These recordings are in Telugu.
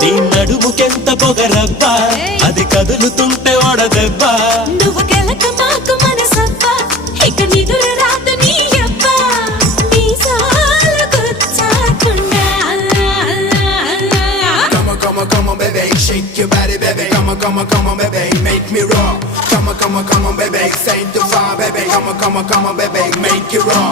నీ నడుముకెంత పొగరబ్బా అది కదులుతుంటే ఓడదెబ్బా నువ్వు గెలక మాకు మనసబ్బా ఇక నిదుర రాదు నీ అబ్బా మీసాలు గుచ్చాకుండా Come on, baby, shake your body, baby. Come on, baby, make me raw. Come on, baby, say too far, baby. Come on, baby, make it raw.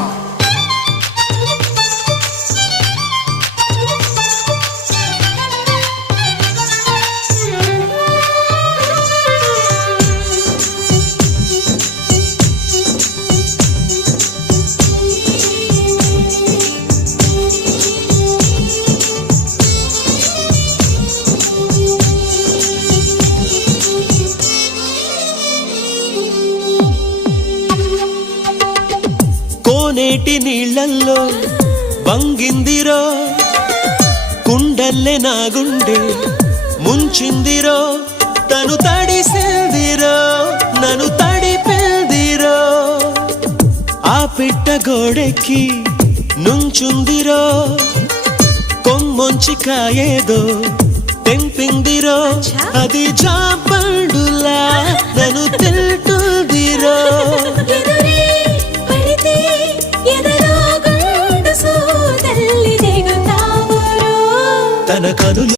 కోనేటి నీళ్ళల్లో వంగిందిరో కుండల్లే నా గుండె ముంచిందిరో తను తడిసిందిరో నన్ను తడిపిందిరో ఆ పిట్ట గోడెక్కి నుంచుందిరో కొమ్మొంచి కాయేదో తెంపిందిరో అది జాపండులా నన్ను తింటుందిరో ఎదరో గుండు సోదల్లి దిగుతావురో తన కనులు